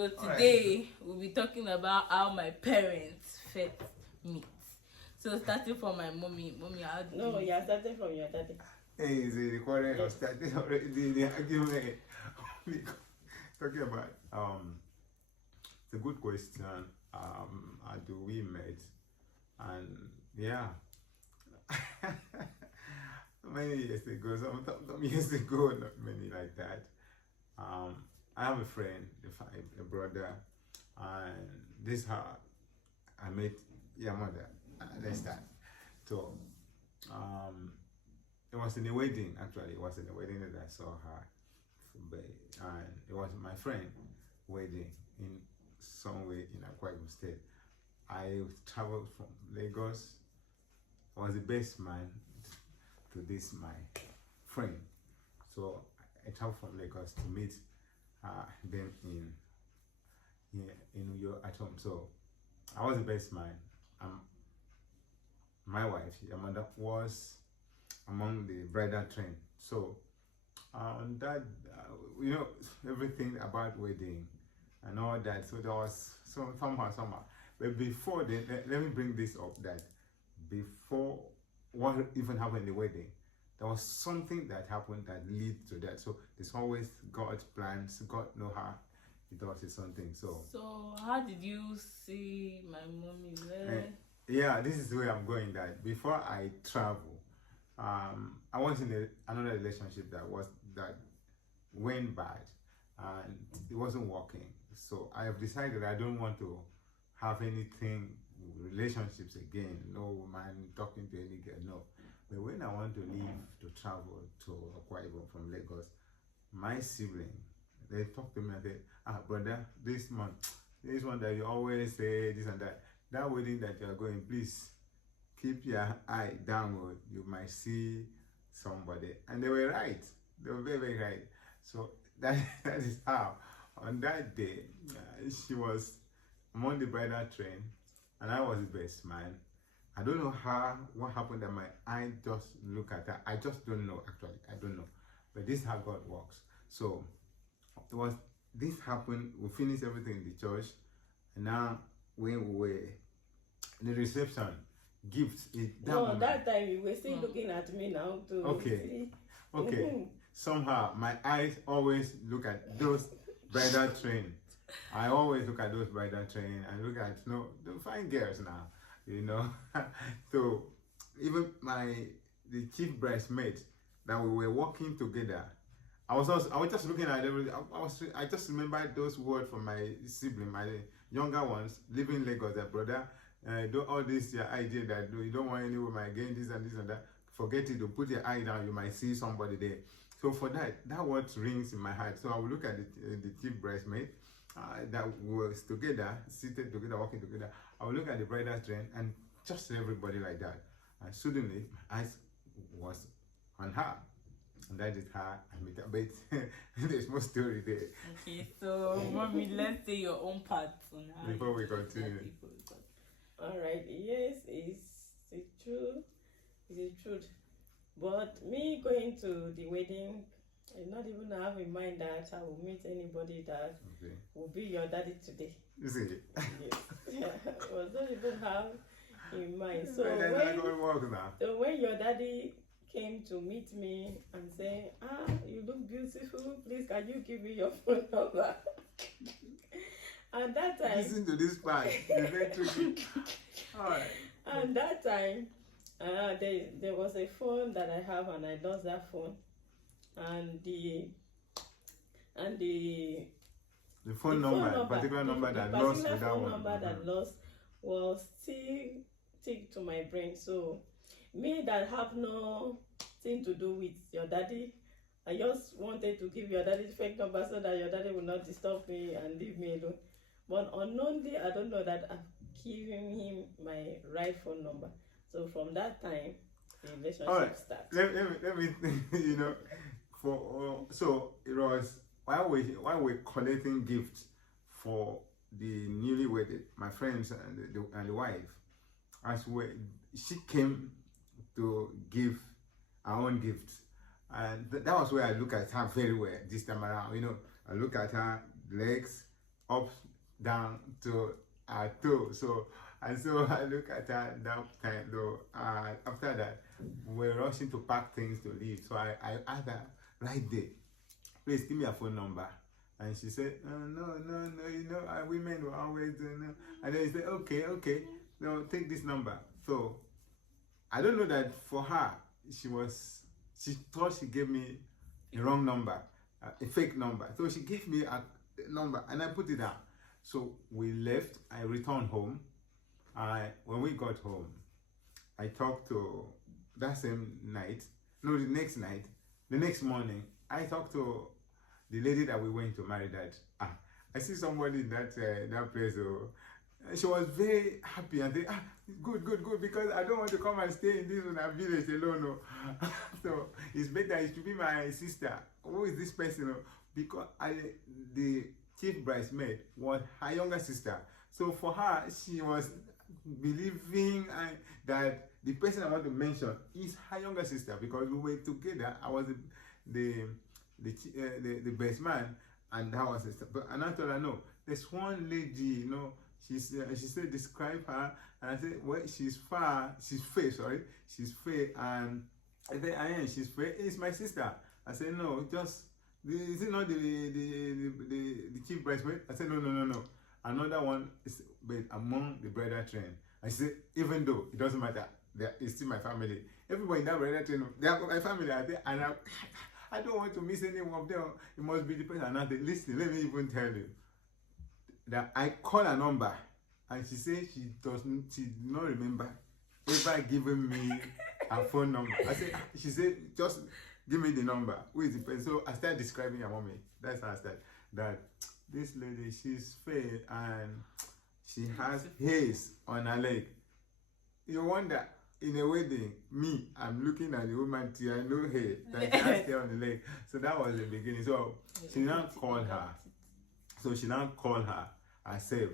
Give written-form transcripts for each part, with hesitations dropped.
So today we'll be talking about how my parents first meet. So starting from my mommy, how do No, you... you are starting from your daddy. Hey, is the recording or started already? The argument. Talking about it's a good question. How do we met? And yeah, many years ago, some years ago, not many like that. I have a friend, a brother, and this how I met your mother. Let's start. So, it was in a wedding. Actually, it was in a wedding that I saw her, and it was my friend wedding in somewhere in Akwa Ibom State. I traveled from Lagos. I was the best man to this my friend. So I traveled from Lagos to meet them in New York at home. So I was the best man. My wife, your mother, was among the bridal train. So that everything about wedding and all that. So there was somehow. But before then, let me bring this up that before what even happened in the wedding, there was something that happened that led to that. So there's always God's plans. God know how He does something. So how did you see my mommy? Yeah, this is where I'm going. That before I travel, I was in another relationship that went bad, and it wasn't working. So I have decided I don't want to have anything relationships again. No man talking to any girl. No. But when I want to leave to travel to Akwa Ibom from Lagos, my sibling, they talk to me and say, brother, this one that you always say this and that wedding that you are going, please keep your eye downward. You might see somebody. And they were right. They were very, very right. So that is how on that day she was among the bridal train and I was the best man. I don't know what happened that my eye just look at her. I just don't know actually. I don't know. But this is how God works. So this happened, we finished everything in the church, and now when we were in the reception, gifts. That time you were still looking at me now too. Okay. Somehow my eyes always look at those bridal train. I always look at those bridal train and look at the fine girls now, So even the chief bridesmaid that we were working together, I was just looking at everything. I just remember those words from my sibling, my younger ones, living in Lagos, that brother, don't all this your idea that you don't want any woman again, this and that. Forget it. To put your eye down, you might see somebody there. So for that word rings in my heart. So I will look at the chief bridesmaid that was together, seated together, walking together. I will look at the bridal train and just everybody like that. And suddenly, my eyes was on her. And that is how I met her. But there's more story there. Okay, so mommy, let's say your own part on how before we continue. Alright, yes, it's true. It's the truth. But me going to the wedding, I not even have in mind that I will meet anybody that will be your daddy today. You see? Yes. I was not even have in mind. So when your daddy came to meet me and say, you look beautiful, please can you give me your phone number? And that time, listen to this part. It's very tricky. Alright. And that time, there was a phone that I have and I lost that phone. And the phone number, particular number that lost without phone one. number that lost was still stick to my brain. So me that have nothing to do with your daddy, I just wanted to give your daddy fake number so that your daddy will not disturb me and leave me alone. But unknowingly, I don't know that I'm giving him my right phone number. So from that time, the relationship starts. Let me so it was while we're collecting gifts for the newly wedded, my friends and the wife, she came to give her own gifts, and that was where I look at her very well this time around. I look at her legs, up, down to her toe. So I look at her that time though. After that, we're rushing to pack things to leave. So I asked her right there, please give me a phone number. And she said, no, women will always do no. And then he said, okay, no, take this number. So I don't know that for her, she thought she gave me a wrong number, a fake number. So she gave me a number and I put it down. So we left, I returned home. When we got home, I talked to that same night, no, the next morning, I talked to the lady that we went to marry that. I see somebody in that place. She was very happy and they, good, because I don't want to come and stay in this village alone. No. So it's better, it should be my sister. Who is this person? Because the chief bridesmaid was her younger sister. So for her, she was believing that the person I want to mention is her younger sister because we were together. I was the best man and that was sister. But and I told her no. There's one lady, she said describe her and I said well she's fair, she's fair and I said I am, she's fair. It's my sister. I said no, just is it not the chief bridesmaid? I said no. Another one is but among the bridal train. I said even though it doesn't matter, it's still my family. Everybody in that bridal train, they are my family are there and I don't want to miss any one of them. It must be the person. And I said, listen, let me even tell you that I call a number and she said she did not remember ever giving me a phone number. She said, just give me the number. Who is the person? So I started describing her mommy. That's how I started. That this lady, she's fair and she has hairs on her leg. You wonder, in a wedding, I'm looking at the woman till I know her, that she has hair on the leg. So that was the beginning. So she now called her. So she now called her herself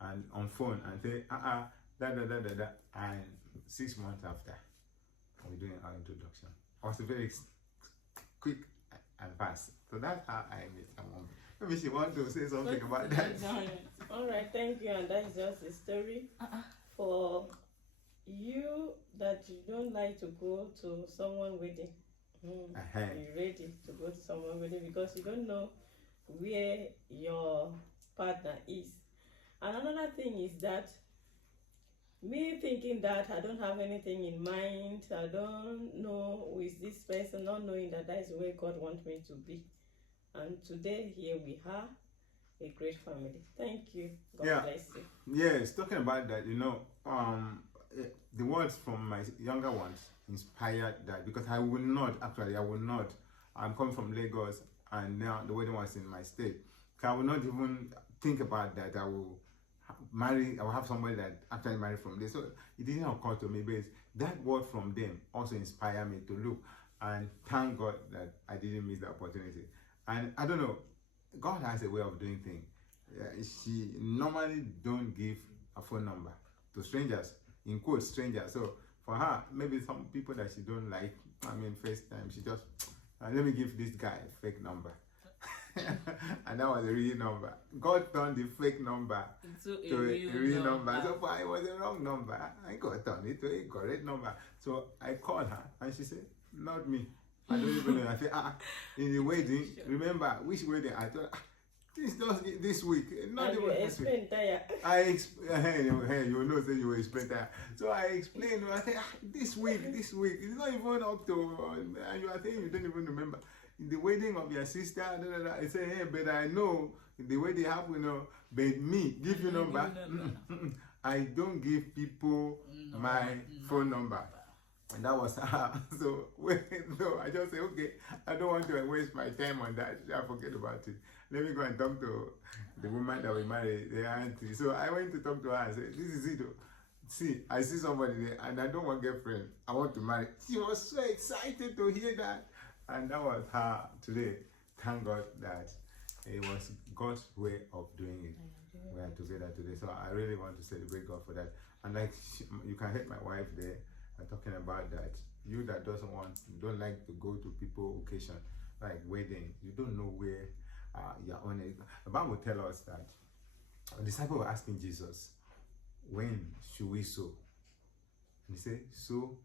and on phone and say, and 6 months after, we're doing our introduction. I was very quick and fast. So that's how I met her mom. Maybe she wants to say something about that. All right, thank you. And that's just a story for you that you don't like to go to someone's wedding. You're ready to go to someone's wedding because you don't know where your partner is. And another thing is that me thinking that I don't have anything in mind, I don't know who is this person, not knowing that is where God wants me to be. And today here we are, a great family. Thank you. God bless you. Yes, talking about that, the words from my younger ones inspired that because I will not. I'm coming from Lagos and now the wedding was in my state. So I will not even think about that. I will have somebody that actually married from there. So it didn't occur to me, but that word from them also inspired me to look and thank God that I didn't miss the opportunity. And I don't know, God has a way of doing things. She normally don't give a phone number to strangers, in quotes, strangers. So for her, maybe some people that she don't like, first time, she just, let me give this guy a fake number. And that was a real number. God turned the fake number to a real number. So for her, it was a wrong number. I got turned it to a correct number. So I called her and she said, not me. I don't even know. I said, in the wedding, remember which wedding? I thought, this just this week, not even this week. You know, say you will explain that. So I explained. I said, this week, it's not even up to. And you are saying you don't even remember the wedding of your sister. I said, hey, but I know the wedding happened. But me, give you number. I don't give people my phone number. And that was her. So I just say, okay, I don't want to waste my time on that. I forget about it. Let me go and talk to the woman that we married, the auntie. So I went to talk to her and said, this is it. See, I see somebody there and I don't want girlfriend. I want to marry. She was so excited to hear that. And that was her today. Thank God that it was God's way of doing it. We are together today. So I really want to celebrate God for that. And like you can hear my wife there. Talking about that, you that don't like to go to people occasion like wedding, you don't know where you're on it. The Bible tell us that a disciple were asking Jesus, when should we sow? And he said, sow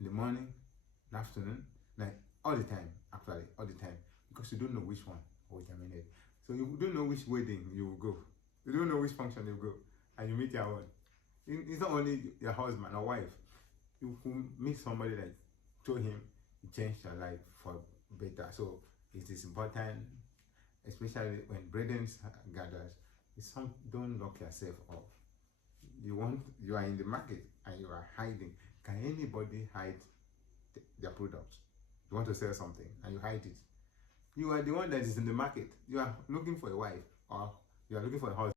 in the morning, in the afternoon, like all the time, actually, all the time, because you don't know which one will terminate. So you don't know which wedding you will go. You don't know which function you will go, and you meet your own. It's not only your husband or wife. You will meet somebody that told him it changed your life for better. So it is important, especially when brethren gathers. Don't lock yourself up. You are in the market and you are hiding. Can anybody hide their products? You want to sell something and you hide it. You are the one that is in the market. You are looking for a wife or you are looking for a husband.